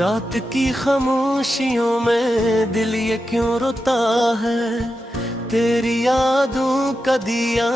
रात की खामोशियों में दिल ये क्यों रोता है, तेरी यादों का दिया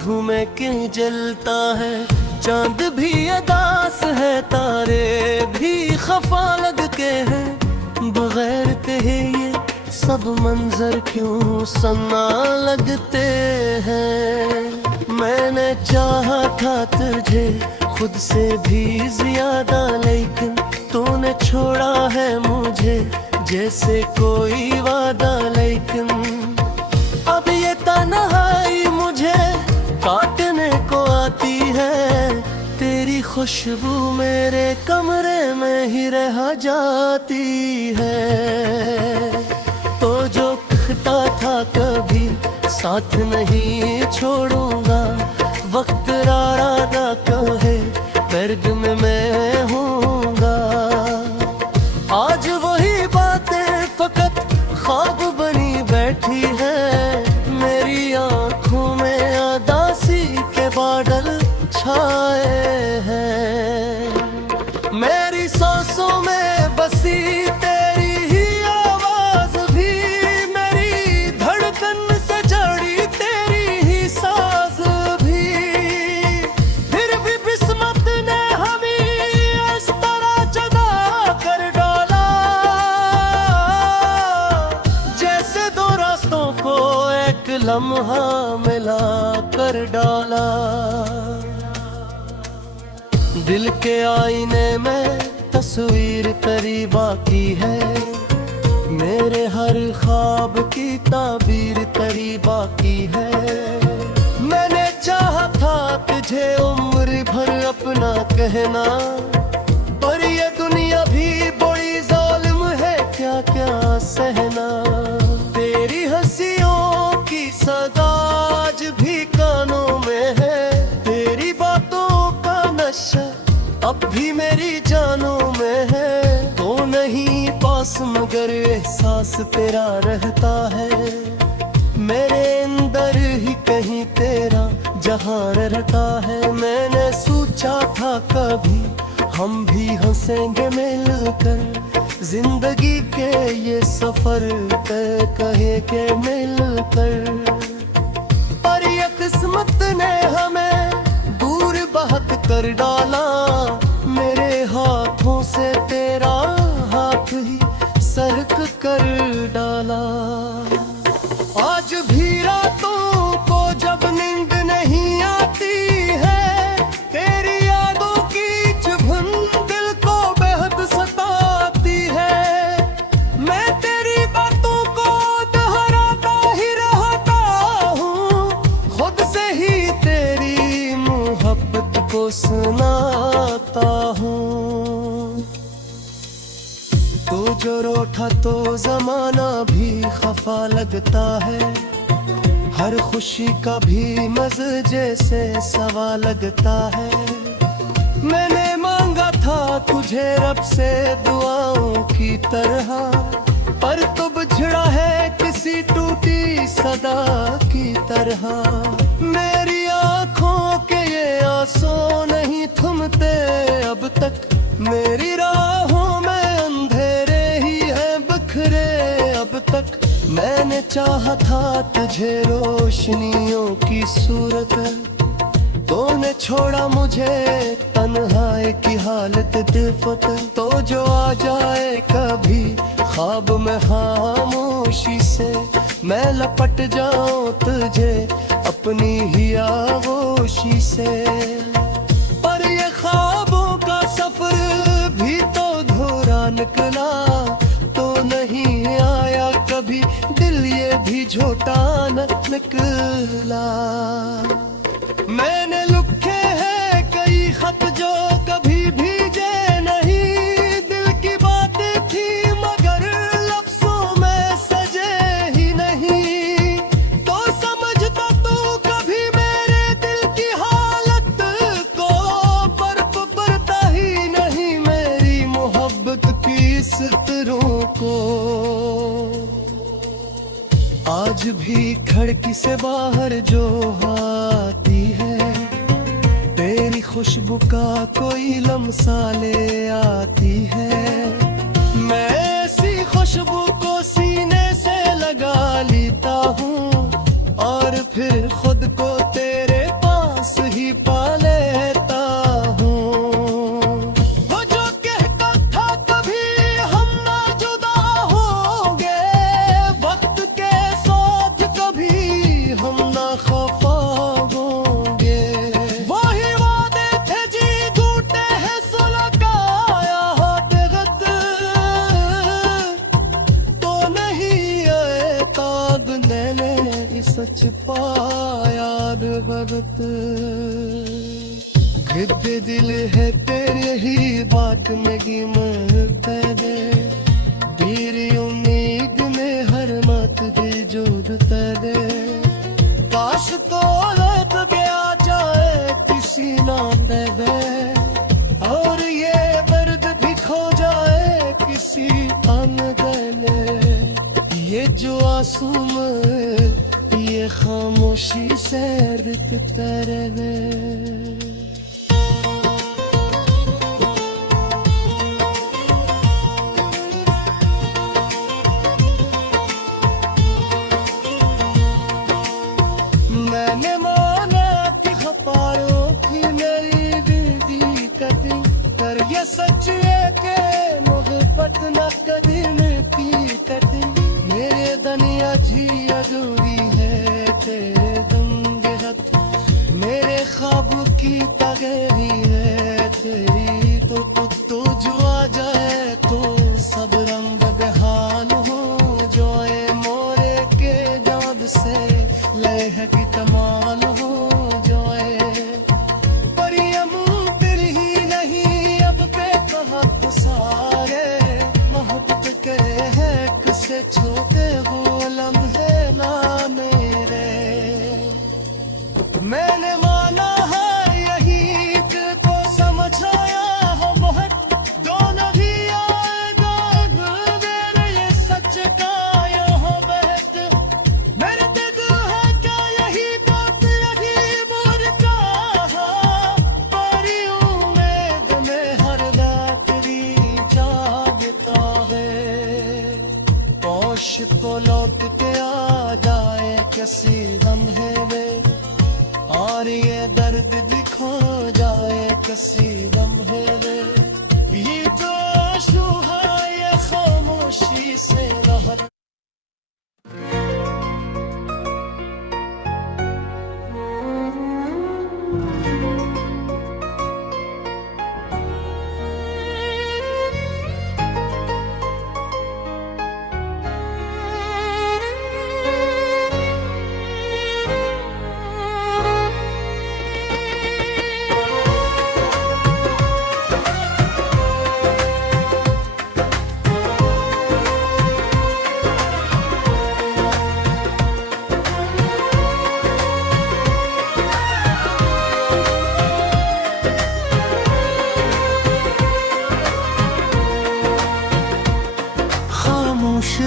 धूमें क्यों जलता है। चांद भी अदास है, तारे भी खफा लगते हैं, बगैर तेरे ये सब मंजर क्यों सन्ना लगते हैं। मैंने चाहा था तुझे खुद से भी ज्यादा, लेकिन तूने छोड़ा है मुझे जैसे कोई वादा। लेकिन अब ये तन्हाई मुझे काटने को आती है, तेरी खुशबू मेरे कमरे में ही रह जाती है। तो जो कहता था कभी साथ नहीं छोड़ूंगा, वक्त रारा कहे दर्द में मैं हूँगा। आज वही बातें फकत ख्वाब बनी बैठी है, मेरी आँखों में उदासी के बादल छाए हैं। मेरी सांसों में बसी तेरी ही आवाज भी, मेरी धड़कन से जड़ी तेरी ही साज भी। फिर भी किस्मत ने हमें इस तरह जगा कर डाला, जैसे दो रास्तों को एक लम्हा मिला कर डाला। दिल के आईने में तस्वीर तेरी बाकी है, मेरे हर ख्वाब की ताबीर तेरी बाकी है। मैंने चाहा था तुझे उम्र भर अपना कहना, पर ये दुनिया भी बड़ी जालिम है, क्या क्या सहना। तेरी हंसियों की सदा आज भी कानों में है, तेरी बातों का नशा अब भी मेरी जानों में है। तो नहीं पास मगर एहसास तेरा रहता है, मेरे अंदर ही कहीं तेरा जहां रहता है। मैंने सोचा था कभी हम भी हंसेंगे मिलकर, जिंदगी के ये सफर तय कहे के मिलकर। पर ये किस्मत ने हमें दूर बहक कर डाला, मेरे हाथों से तेरा हाथ ही सरक कर डाला। आज भी रातों को जब नींद नहीं आती है, तेरी यादों की चुभन दिल को बेहद सताती है। मैं तेरी बातों को दोहराता ही रहता हूँ, खुद से ही तेरी मोहब्बत को सुनाता हूँ। तो जो रोठा तो जमाना भी खफा लगता है, हर खुशी का भी मज़े जैसे सवा लगता है। मैंने मांगा था तुझे रब से दुआओं की तरह, पर तू बिछड़ा है किसी टूटी सदा की तरह। मेरी आँखों के ये आंसू नहीं थमते अब तक, मेरी राहों में अंधेरे ही है बिखरे अब तक। मैंने चाहा था तुझे रोशनियों की सूरत, तूने छोड़ा मुझे तन्हाई की हालत दिफत। तो जो आ जाए कभी ख्वाब में खामोशी से, मैं लपट जाऊं तुझे अपनी ही आगोशी से। पर ये ख्वाबों का सफर भी तो धोरा निकला, तो नहीं आया कभी दिल ये भी झूठा न निकला। मैंने लिखे हैं कई खत जो कभी भीजे नहीं, दिल की बातें थी मगर लफ्जों में सजे ही नहीं। तो समझता तू कभी मेरे दिल की हालत को, पर तू करता ही नहीं मेरी मोहब्बत की सितरों को। आज भी खिड़की से बाहर जो आती है, तेरी खुशबू का कोई लम्सा ले आती है। मैं ऐसी खुशबू को सीने से लगा लेता हूँ और फिर खुद को तेरे पास ही पा लेता हूँ। वो जो कहता था कभी हम ना जुदा होंगे, वक्त के साथ कभी हम ना खफा होंगे। वही वादे थे जी झूठे हैं सुलगाया हकीकत, तो नहीं आए ताब मैंने सच पाया वक्त। गिद्दे दिल है तेरे ही बात में कीमत दे, तेरी उम्मीद में हर मत दिल जोड़ता दे। काश तो लौट गया जाए किसी नाम दे और ये दर्द भी खो जाए किसी अन गले। ये जो आंसू ये खामोशी से रितते रहे। मैंने माना कि खपारों की मेरी दिल दी कदी, पर ये सच है कि मोहब्बत न कदी मिलती कदी। मेरे दुनिया जी अधूरी तेरे दंगे हाथ, मेरे ख्वाब की तगेरी है तेरी। तो तू जो आ जाए तो सब रंग बेहाल हो जाए, मोरे के जाद से लह की कमाल हो जाए। पर ये मुमकिन ही नहीं अब पे बहुत सारे मोहब्बत के है किसे छोटे हो लम्हे ना मेरे। मैंने माना है यही दिल को समझाया हो बहुत, दोनों भी आएगा मेरे ये सच का यहाँ बहत। मेरे दिल है क्या यही बात यही बुर कहा, बड़ी उम्मीद में हर रात्रि जागता है। होश को लौट के आ जाए किसी लम्हे में और ये दर्द दिखो जाए किसी लम्हे में। ये तो आंसू है ये खामोशी से राहत।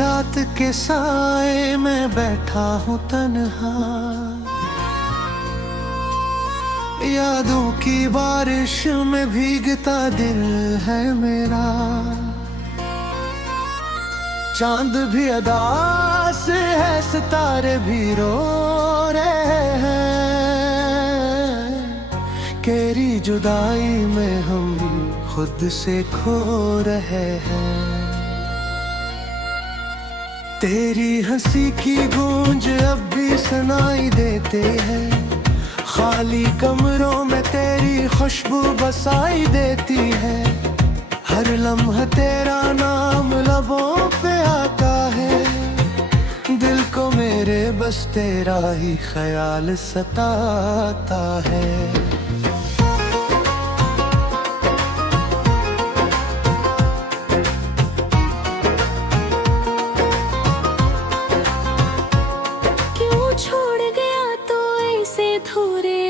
रात के साए में बैठा हूँ तन्हा, यादों की बारिश में भीगता दिल है मेरा। चांद भी अदा से है सितारे भी रो रहे हैं, तेरी जुदाई में हम खुद से खो रहे हैं। तेरी हंसी की गूंज अब भी सुनाई देते हैं, खाली कमरों में तेरी खुशबू बसाई देती है। हर लम्हा तेरा नाम लबों पे आता है, दिल को मेरे बस तेरा ही ख्याल सताता है।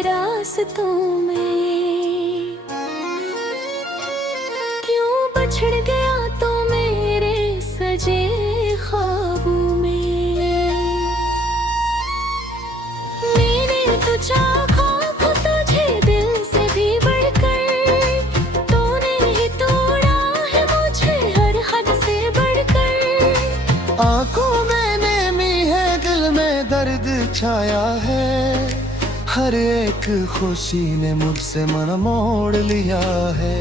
रास्तों में क्यों बछड़ गया तो मेरे सजे ख्वाबों में। मैंने तो चाहा खुद तुझे आंखों में नेमी है, दिल में दर्द छाया है। हर एक खुशी ने मुझसे मन मोड़ लिया है।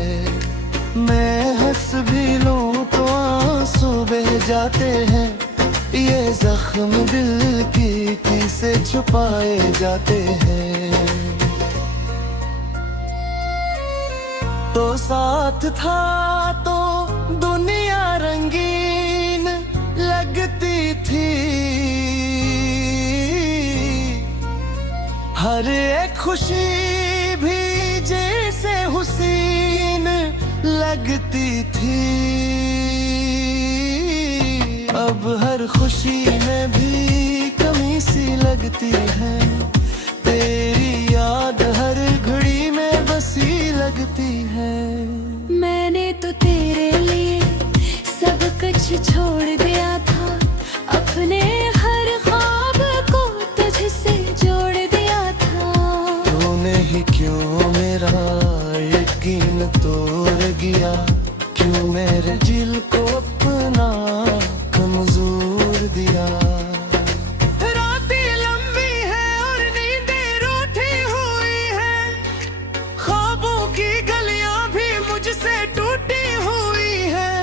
मैं हंस भी लूं तो आंसू बह जाते हैं। ये जख्म दिल की कैसे छुपाए जाते हैं। तो साथ था तो दुनिया रंगीन लगती थी। हर एक खुशी भी जैसे हुसीन लगती थी। अब हर खुशी में भी कमी सी लगती है। तेरी याद हर घड़ी में बसी लगती है। मैंने तो तेरे लिए सब कुछ छोड़ दिया था। अपने हर ख्वाब को तुझसे जोड़ दिया था। तूने ही क्यों मेरा यकीन तोड़ गया। क्यों मेरे दिल को अपना कमजोर दिया। रातें लंबी है और नींदें रूठी हुई है। ख्वाबों की गलियां भी मुझसे टूटी हुई है।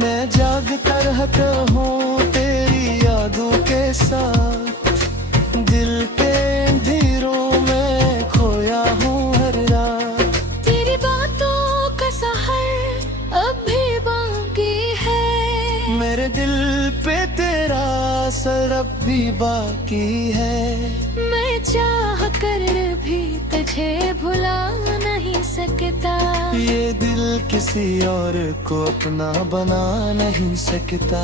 मैं जाग कर हटा हूँ तेरी यादों के साथ। दिल के अंधेरों में खोया हूँ हर रात। तेरी बातों का सहर अब भी बाकी है। मेरे दिल पे तेरा असर अब भी बाकी है। मैं चाह कर भी तुझे भुला नहीं सकता। ये दिल किसी और को अपना बना नहीं सकता।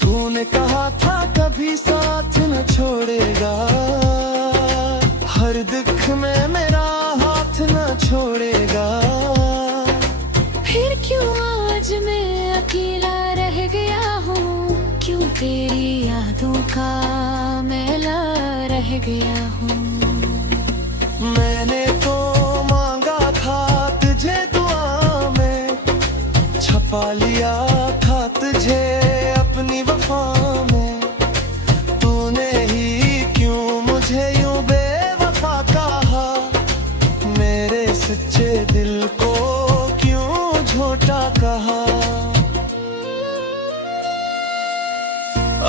तूने कहा था कभी साथ न छोड़ेगा। हर दुख में मेरा हाथ न छोड़ेगा। फिर क्यों आज मैं अकेला रह गया हूँ। क्यों तेरी यादों का मेला रह गया हूँ। मैंने तो मांगा था तुझे दुआ में। छपा लिया था तुझे अपनी वफा में। तूने ही क्यों मुझे यूं बेवफा कहा। मेरे सच्चे दिल को क्यों झूठा कहा।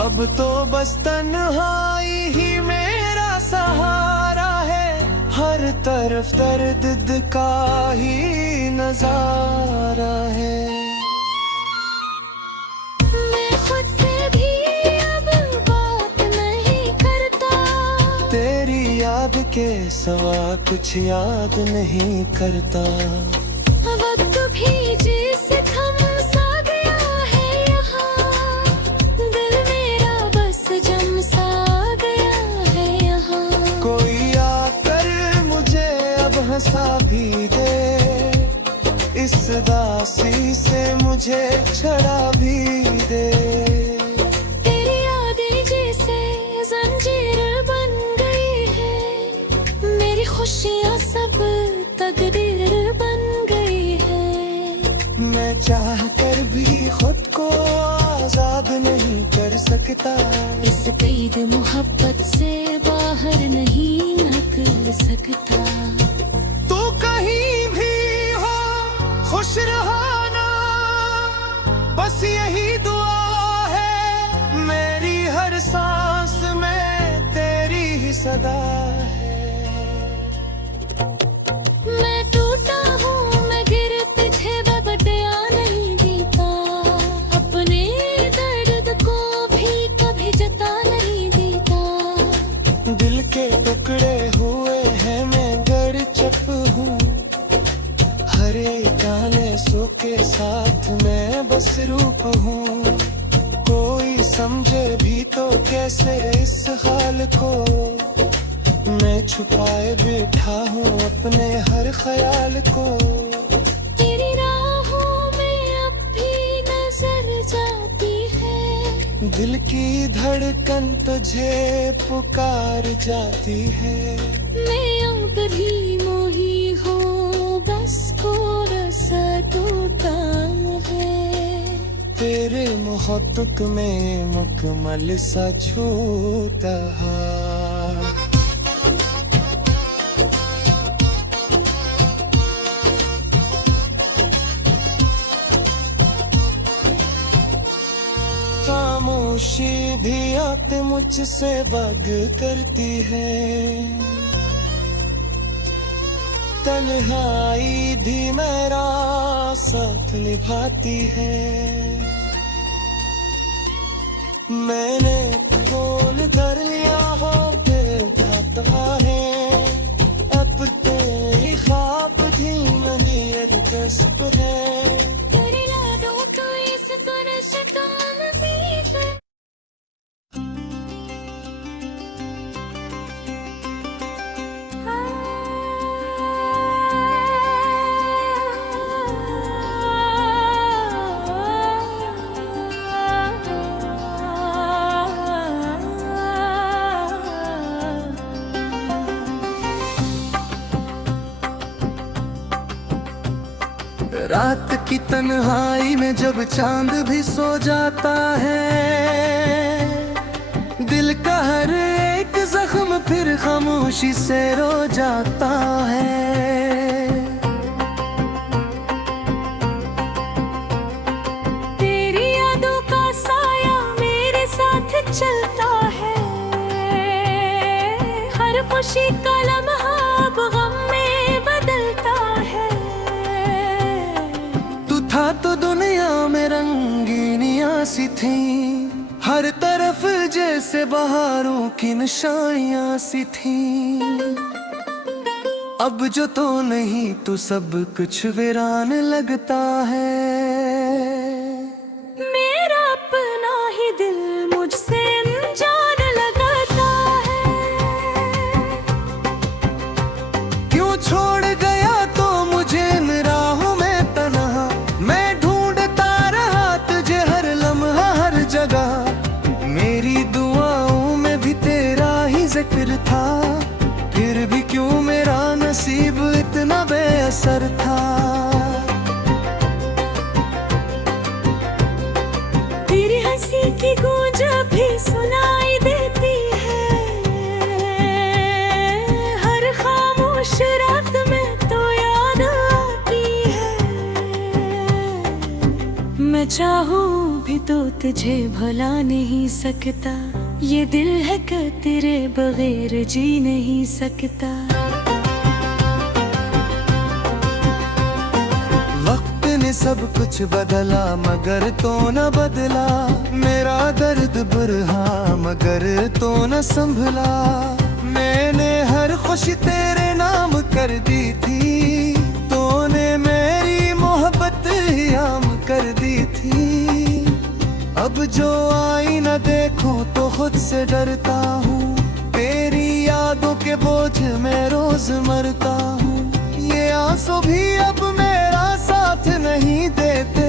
अब तो बस तन्हाई ही मेरा सहारा है। हर तरफ दर्द का ही नजारा है। मैं खुद से भी अब बात नहीं करता। तेरी याद के सवा कुछ याद नहीं करता। वक्त भी जिसे थम सा गया है यहाँ। दिल मेरा बस जम सा गया है यहाँ। कोई आकर मुझे अब हंसा भी दे। इस दासी से मुझे छड़ा भी दे। तेरी यादें जैसे जंजीर बन गई है। मेरी खुशियाँ सब तकदीर बन गई है। मैं चाह कर भी खुद को आजाद नहीं कर सकता। इस कैद मोहब्बत से बाहर नहीं निकल सकता। तू कहीं भी हो खुश रहना। बस यही दुआ है मेरी। हर सांस में तेरी ही सदा है। मैं टूटा हूँ, मैं गिर पीछे बबटिया नहीं जीता। अपने दर्द को भी कभी जता नहीं देता। दिल के टुकड़े हुए हैं मैं गड़चप हूँ। हरे काले सो के साथ मैं बस रूप हूँ। कोई समझे भी तो कैसे इस हाल को। मैं छुपाए बैठा हूँ अपने हर ख्याल को। तेरी राहों में अब भी नजर जाती है। दिल की धड़कन तुझे पुकार जाती है। मैं अब भी मोही हूँ, बस को रसा टूटा है। तेरे मोहब्बत में मुकम्मल सा छूटा खामोशी भी आते मुझसे बग करती है, तन्हाई भी मेरा साथ निभाती है। मैंने बोल कर लिया हो देखता है, अब तेरी ख्वाब भी नहीं दिलचस्प है। रात की तन्हाई में जब चांद भी सो जाता है, दिल का हर एक जख्म फिर खामोशी से रो जाता है। तेरी यादों का साया मेरे साथ चलता है, हर खुशी का लम्हा अब गम में बदलता है। था तो दुनिया में रंगीनियां सी थी, हर तरफ जैसे बहारों की निशानियां सी थी। अब जो तो नहीं तो सब कुछ वीरान लगता है। मेरा अपना ही दिल मुझसे अनजान लगाता है। क्यों छोड़ गया तो मुझे इन राहों में तन्हा, मैं ढूंढता रहा तुझे हर लम्हा हर जगह। मेरी दुआओं में भी तेरा ही जिक्र था, फिर भी क्यों मेरा नसीब इतना बेअसर था। तेरी हंसी की गूंज भी सुनाई देती है, हर खामोश रात में तो याद आती है। मैं चाहूं भी तो तुझे भुला नहीं सकता, ये दिल है कि तेरे बगैर जी नहीं सकता। वक्त ने सब कुछ बदला मगर तो न बदला, मेरा दर्द बुरहा मगर तो न संभला। मैंने हर खुशी तेरे नाम कर दी थी, तूने मेरी मोहब्बत ही आम कर दी थी। अब जो आईना देखूं तो खुद से डरता हूँ, तेरी यादों के बोझ में रोज मरता हूँ। ये आंसू भी अब मेरा साथ नहीं देते,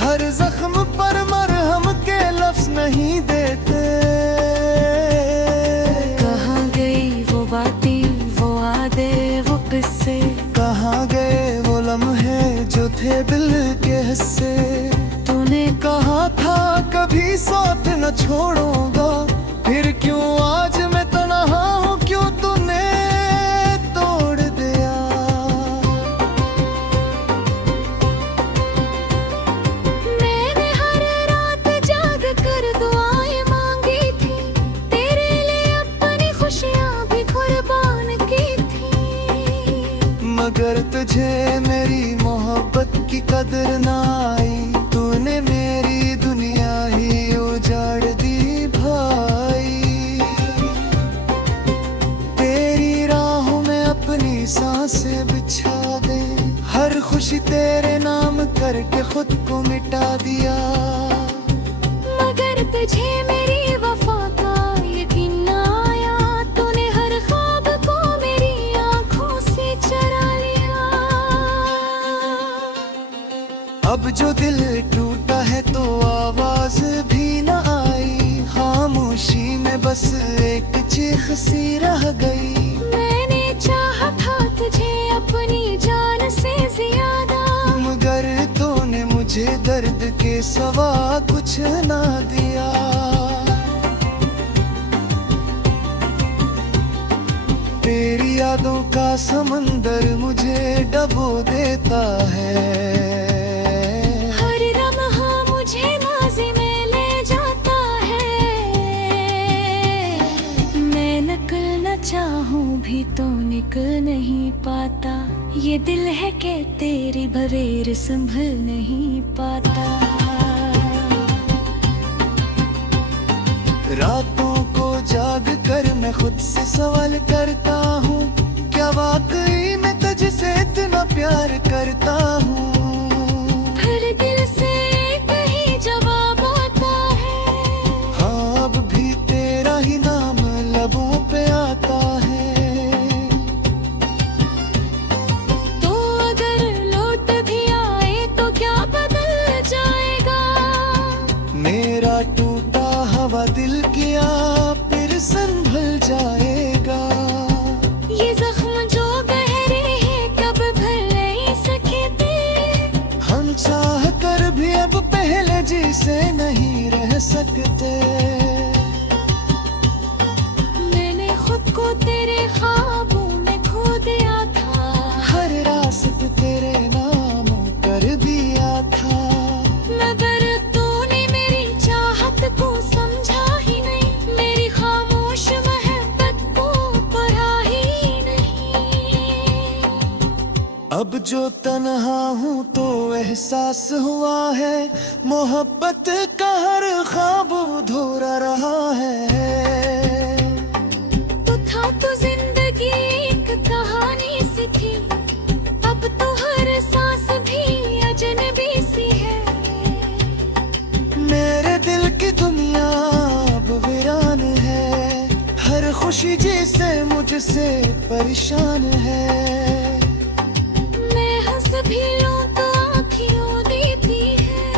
हर जख्म पर मरहम के लफ्ज नहीं देते। कहाँ गई वो बातें, वो आदे, वो किस्से, कहाँ गए वो लम्हे जो थे दिल के हिस्से। तूने कहा था कभी साथ न छोड़ूंगा, फिर क्यों आज मैं तन्हा हूँ, क्यों तूने तोड़ दिया। मैंने हर रात जाग कर दुआएं मांगी थी, तेरे लिए अपनी खुशियाँ भी कुर्बान की थी। मगर तुझे मेरी मोहब्बत की कदर ना आई, तूने मेरी दुनिया ही उजाड़ दी भाई। तेरी राहों में अपनी सांसें बिछा दे, हर खुशी तेरे नाम करके खुद को मिटा दिया। मगर तुझे मेरी वफा का यकीन न आया, तूने हर ख्वाब को मेरी आंखों से चुरा लिया। अब जो दिल टूटा है तो आवाज भी न आई, खामोशी में बस एक चीख सी रह गई। मैंने चाहा था तुझे अपनी जान से ज्यादा, मगर तूने मुझे दर्द के सवाल तेरी यादों का समंदर मुझे डबो देता है। हर लम्हा मुझे माज़ी में ले जाता है। मैं निकल न चाहूं भी तो निकल नहीं पाता। ये दिल है कि तेरी भवेर संभल नहीं पाता। रातों को जाग कर मैं खुद से सवाल करता हूँ, क्या वाकई मैं तुझसे इतना प्यार करता हूँ। फिर दिल से कहीं जवाब आता है। हाँ अब भी तेरा ही नाम लबों पे आता है। तो अगर लौट भी आए तो क्या बदल जाएगा। मेरा टूटा हवा दिल किया फिर संभल जाएगा। ये जख्म जो गहरे हैं कब भर नहीं सके थे। हम चाह कर भी अब पहले जैसे नहीं रह सकते। मैंने खुद को तेरे ख्वाबों में खो दिया था। हर रास्ते तेरे नाम कर दिया था। मगर तूने मेरी चाहत को समझा ही नहीं। मेरी खामोश मोहब्बत को पढ़ा ही नहीं। अब जो तन्हा हूँ तो एहसास हुआ है, मोहब्बत का हर ख्वाब अधूरा रहा है। तो था तो जिंदगी एक कहानी सी थी। अब तो हर सांस भी अजनबी सी है। मेरे दिल की दुनिया अब वीरान है। हर खुशी जैसे मुझसे परेशान है। मैं हंस भी लूं तो आँखियों देती है।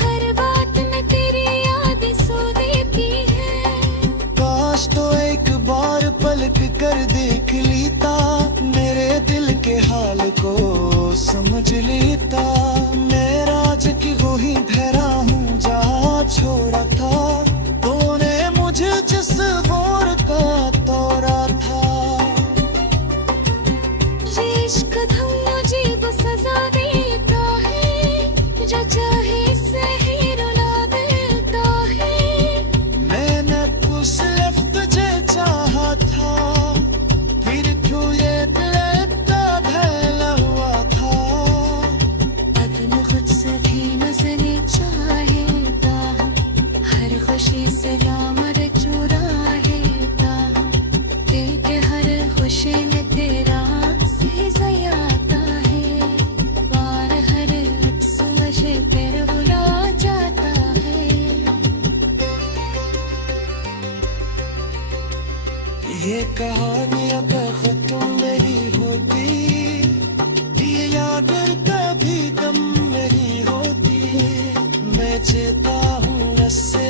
हर बात में तेरी यादें सो देती है। काश तो एक बार पलट कर देख लेता, मेरे दिल के हाल को समझ लेता। मैं राज की वही ठहरा हूँ जहाँ छोड़ा था। तूने मुझे जिस गौर का तोड़ा था। ये इश्क धम मुझे वो सजा देता है। जो चाहे सही रुला देता है। मैंने कुछ लफ्ज़ तुझे चाहा था, फिर क्यों ये दिल इतना धैला हुआ था। अब मैं खुद से भी नजरें चाहेता। हर खुशी से रामर चुराहेता। दिल के हर खुशी में तेरा से जयाता है। बार हर लफ्ज़ मुझे फिर भुला जाता है। ये कहानी अब खत्म नहीं होती, ये यादें कभी कम नहीं होती। मैं चेता हूँ नस से